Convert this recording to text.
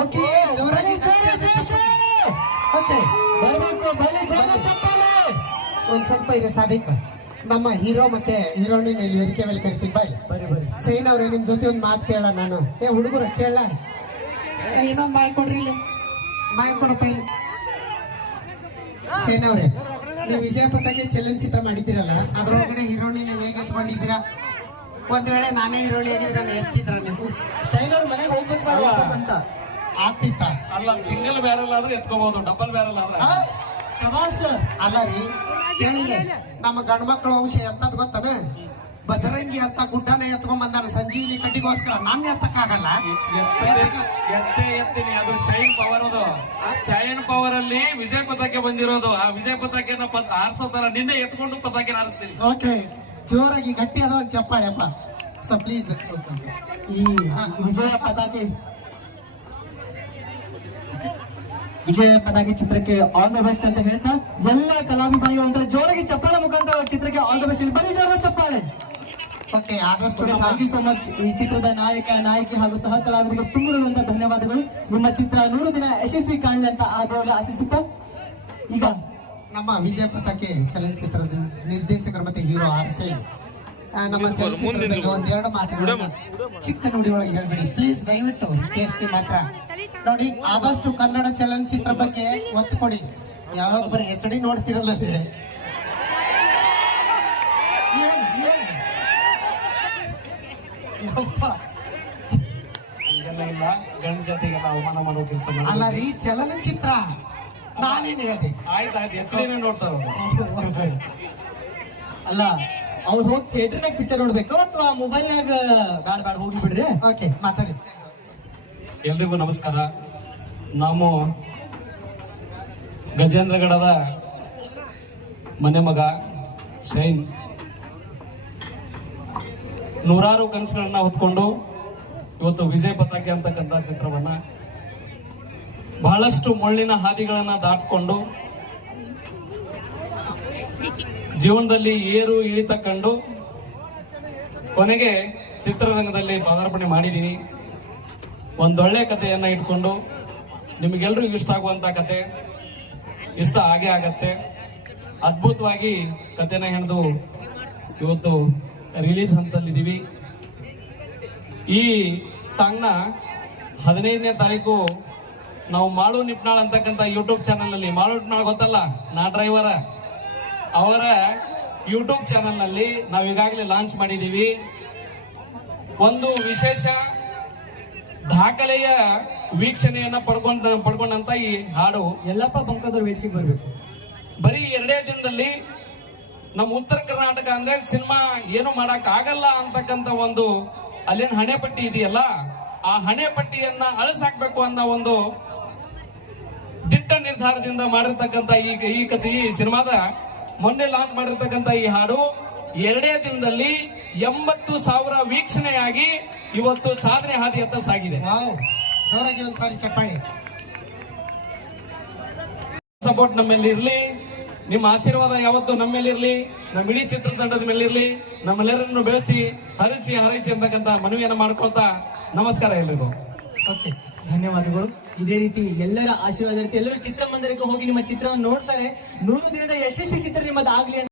Okay ಜೋರಾಗಿ okay ಬರಬೇಕು ಬಲ್ಲಿ ಜೋರು ಚಪ್ಪಾಳೆ. ಒಂದ್ ಸ್ವಲ್ಪ ಇರೋ ಸಾಧಿಕ್. ನಮ್ಮ ಹೀರೋ ಮತ್ತೆ ಹೀರೋಯಿನ್ ಇಲ್ಲಿ ವೇದಿಕೆ ಮೇಲೆ ಕರಿತೀನಿ ಬಾಯ್ ಬರಿ ಬರಿ. ಸೈನ್ ಅವ್ರೆ ನಿಮ್ ಜೊತೆ ಒಂದು ಮಾತು ಕೇಳ ನಾನು. ಏ ಹುಡುಗರು ಕೇಳ. ಇನ್ನೊಂದು ಮಾಯ್ ಕೊಡ್ರಿ ಇಲ್ಲಿ. ಮಾಯ್ ಕೊಡಪ್ಪ ಇಲ್ಲಿ. ಸೈನ್ ಅವ್ರೆ ನೀವು ವಿಜಯ ಪತಾಕೆ ಚಲನಚಿತ್ರ ಮಾಡಿದ್ದೀರಲ್ಲ ಅದ್ರೊಳಗಡೆ ಹೀರೋಯಿನ್ ನೀವು ಹೇಗೆ ಎತ್ಕೊಂಡಿದ್ದೀರಾ? ಒಂದ್ ವೇಳೆ ನಾನೇ ಹೀರೋಯಿನ್ ಆಗಿದ್ರೆ ನಾನು ಎತ್ತಿದ್ರ ನೀವು ಶೈನ್ ಅವ್ರ ಮನೆಗೆ ಹೋಗ್ಬೇಕು ಅಂತ ಆಗ್ತಿತ್ತ? ಅಲ್ಲ ಸಿಂಗಲ್ ಬ್ಯಾರಲ್ ಆದ್ರೆ ಎತ್ಕೋಬಹುದು ಡಬಲ್ ಬ್ಯಾರಲ್ ಆದ್ರೆ ಆ, ಶಬಾಷ್ ಅಲ್ಲ ರೀ ಕೇಳಿಲ್ಲ. ನಮ್ಮ ಗಂಡ ಮಕ್ಕಳ ವಂಶ ಎಂತದ್ ಬಸರಂಗಿ ಬಜರಂಗಿ ಅಂತ ಗುಡ್ಡನ ಎತ್ಕೊಂಡ್ ಬಂದಾನ ಸಂಜೀವಿನಿ ಕಟ್ಟಿಗೋಸ್ಕರ ನಾನು ಎತ್ತಕ್ಕಾಗಲ್ಲ. ಎತ್ತೆ ಎತ್ತೆ ಎತ್ತೀನಿ. ಅದು ಶೈನ್ ಪವರ್ ಅದು. ಶೈನ್ ಪವರ್ ಅಲ್ಲಿ ವಿಜಯ ಪತಾಕೆ ಬಂದಿರೋದು. ಆ ವಿಜಯ ಪತಾಕೆನ ಆರಿಸೋ ತರ ನಿನ್ನೆ ಎತ್ಕೊಂಡು ಪತಾಕೆ ಆರಿಸ್ತೀನಿ. ಓಕೆ. ಜೋರಾಗಿ ಗಟ್ಟಿ ಅದ ಒಂದ್ ಚಪ್ಪಾಳೆ ಅಪ್ಪ. ಸೊ ಪ್ಲೀಸ್ ಈ ವಿಜಯ ಪತಾಕೆ ವಿಜಯ ಪದಾಗಿ ಚಿತ್ರಕ್ಕೆ ಆಲ್ ದ ಬೆಸ್ಟ್ ಅಂತ ಹೇಳ್ತಾ ಎಲ್ಲ ಕಲಾಭಿಮಾನಿಗಳು ಅಂತ ಜೋರಾಗಿ ಚಪ್ಪಾಳೆ ಮುಖಾಂತರ ಚಿತ್ರಕ್ಕೆ ಆಲ್ ದ ಬೆಸ್ಟ್ ಹೇಳಿ. ಬನ್ನಿ ಜೋರ ಚಪ್ಪಾಳೆ. ಓಕೆ ಆದಷ್ಟು ಥ್ಯಾಂಕ್ ಯು ಸೊ ಮಚ್ ಈ ಚಿತ್ರದ ನಾಯಕ ನಾಯಕಿ ಹಾಗೂ ಸಹ ಕಲಾವಿದರಿಗೆ ತುಂಬಿರುವಂತಹ ಧನ್ಯವಾದಗಳು. ನಿಮ್ಮ ಚಿತ್ರ ನೂರು ದಿನ ಯಶಸ್ವಿ ಕಾಣಲಿ ಅಂತ ಆ ದೇವರ ಆಶಿಸುತ್ತಾ? ಈಗ ನಮ್ಮ ವಿಜಯ ಪತಾಕೆ ಚಲನಚಿತ್ರದ ನಿರ್ದೇಶಕರು ಮತ್ತೆ ಹೀರೋ ಆರ್ಚೆ ನಮ್ಮ ಚಲನಚಿತ್ರದ ಒಂದೆರಡು ಮಾತುಗಳು ಚಿಕ್ಕ ನುಡಿ ಒಳಗೆ ಹೇಳ್ಬಿಡಿ. ಪ್ಲೀಸ್ ದಯವಿಟ್ಟು ಕೇಸ್ಗೆ ಮಾತ್ರ ನೋಡಿ ಆದಷ್ಟು ಕನ್ನಡ ಚಲನಚಿತ್ರ ಬಗ್ಗೆ ಒತ್ತು ಕೊಡಿ. ಯಾವಾಗ ಬರೀ ಎಚ್ ಡಿ ನೋಡ್ತಿರಲ್ಲ ಇಲ್ಲ. ಗಂಡ ಜಾತಿಗೆಲ್ಲ ಅವಮಾನ ಮಾಡೋ ಕೆಲಸ ಅಲ್ಲ ರೀ ಚಲನಚಿತ್ರ. ನಾನೇನು ಹೇಳಿದೆ? ಆಯ್ತು ಆಯ್ತು. ಡಿ ನೋಡ್ತಾರ ಅವ್ರು. ಅಲ್ಲ ಅವ್ರು ಹೋಗಿ ಥಿಯೇಟರ್ನಾಗ ಪಿಕ್ಚರ್ ನೋಡ್ಬೇಕು. ಅಥವಾ ಮೊಬೈಲ್ನಾಗ ಬ್ಯಾಡ ಬ್ಯಾಡ ಹೋಗಿ ಬಿಡ್ರಿ. ಓಕೆ ಮಾತಾಡಿ. ಎಲ್ರಿಗೂ ನಮಸ್ಕಾರ. ನಾವು ಗಜೇಂದ್ರಗಡದ ಮನೆ ಮಗ ಶೈನ್. ನೂರಾರು ಕನಸುಗಳನ್ನ ಹೊತ್ಕೊಂಡು ಇವತ್ತು ವಿಜಯ ಪತಾಕೆ ಅಂತಕ್ಕಂಥ ಚಿತ್ರವನ್ನ ಬಹಳಷ್ಟು ಮುಳ್ಳಿನ ಹಾದಿಗಳನ್ನ ದಾಟ್ಕೊಂಡು ಜೀವನದಲ್ಲಿ ಏರು ಇಳಿತ ಕಂಡು ಕೊನೆಗೆ ಚಿತ್ರರಂಗದಲ್ಲಿ ಪಾದಾರ್ಪಣೆ ಮಾಡಿದ್ದೀನಿ ಒಂದೊಳ್ಳೆ ಕಥೆಯನ್ನ ಇಟ್ಕೊಂಡು ನಿಮಗೆಲ್ಲರಿಗೂ ಇಷ್ಟ ಆಗುವಂತ ಕತೆ, ಇಷ್ಟ ಆಗೇ ಆಗತ್ತೆ. ಅದ್ಭುತವಾಗಿ ಕತೆನ ಹೆಣೆದು ಇವತ್ತು ರಿಲೀಸ್ ಹಂತಲ್ಲಿದ್ದೀವಿ ಈ ಸಾಂಗ್ನ ಹದಿನೈದನೇ ತಾರೀಕು ನಾವು ಮಾಡು ನಿಪ್ನಾಳ್ ಅಂತಕ್ಕಂಥ ಯೂಟ್ಯೂಬ್ ಚಾನಲ್ನಲ್ಲಿ ಮಾಡು ನಿಪ್ನಾಳ್ ಗೊತ್ತಲ್ಲ? ನಾ ಡ್ರೈವರ ಅವರ ಯೂಟ್ಯೂಬ್ ಚಾನಲ್ನಲ್ಲಿ ನಾವು ಈಗಾಗಲೇ ಲಾಂಚ್ ಮಾಡಿದ್ದೀವಿ. ಒಂದು ವಿಶೇಷ ದಾಖಲೆಯ ವೀಕ್ಷಣೆಯನ್ನ ಪಡ್ಕೊಂಡ ಪಡ್ಕೊಂಡಂತ ಈ ಹಾಡು. ಎಲ್ಲಪ್ಪ ಬಂಕದವ್ರ ವೇದಿಕೆ ಬರಬೇಕು. ಬರೀ ಎರಡೇ ದಿನದಲ್ಲಿ ನಮ್ಮ ಉತ್ತರ ಕರ್ನಾಟಕ ಅಂದ್ರೆ ಸಿನಿಮಾ ಏನು ಮಾಡಕ್ ಆಗಲ್ಲ ಅಂತಕ್ಕಂತ ಒಂದು ಅಲ್ಲೇನು ಹಣೆ ಪಟ್ಟಿ ಇದೆಯಲ್ಲ ಆ ಹಣೆ ಪಟ್ಟಿಯನ್ನ ಅಳಿಸಾಕ್ಬೇಕು ಅನ್ನೋ ಒಂದು ದಿಟ್ಟ ನಿರ್ಧಾರದಿಂದ ಮಾಡಿರ್ತಕ್ಕಂತ ಈ ಈ ಕಥೆ ಈ ಸಿನಿಮಾದ ಮೊನ್ನೆ ಲಾಂಚ್ ಮಾಡಿರ್ತಕ್ಕಂತ ಈ ಹಾಡು. ಎರಡೇ ದಿನದಲ್ಲಿ ಎಂಬತ್ತು ಸಾವಿರ ವೀಕ್ಷಣೆಯಾಗಿ ಇವತ್ತು ಸಾಧನೆ ಹಾದಿಯತ್ತ ಸಾಗಿದೆ. ಚಪ್ಪಾಳಿ. ಸಪೋರ್ಟ್ ನಮ್ಮಲ್ಲಿ ಇರಲಿ ನಿಮ್ಮ ಆಶೀರ್ವಾದ ಯಾವತ್ತು ನಮ್ಮೇಲೆ ಇರ್ಲಿ ನಮ್ಮ ಇಡೀ ಚಿತ್ರತಂಡದ ಮೇಲೆ ಇರ್ಲಿ ನಮ್ಮೆಲ್ಲರನ್ನು ಬೆಳೆಸಿ ಹರಿಸಿ ಹರಸಿ ಅಂತಕ್ಕಂಥ ಮನವಿಯನ್ನು ಮಾಡ್ಕೊಳ್ತಾ ನಮಸ್ಕಾರ ಎಲ್ಲರಿಗೂ ಓಕೆ ಧನ್ಯವಾದಗಳು. ಇದೇ ರೀತಿ ಎಲ್ಲರ ಆಶೀರ್ವಾದ ಇರುತ್ತೆ. ಎಲ್ಲರೂ ಚಿತ್ರಮಂದಿರಕ್ಕೆ ಹೋಗಿ ನಿಮ್ಮ ಚಿತ್ರವನ್ನು ನೋಡ್ತಾರೆ. ನೂರು ದಿನದ ಯಶಸ್ವಿ ಚಿತ್ರ ನಿಮ್ಮದಾಗ್ಲಿ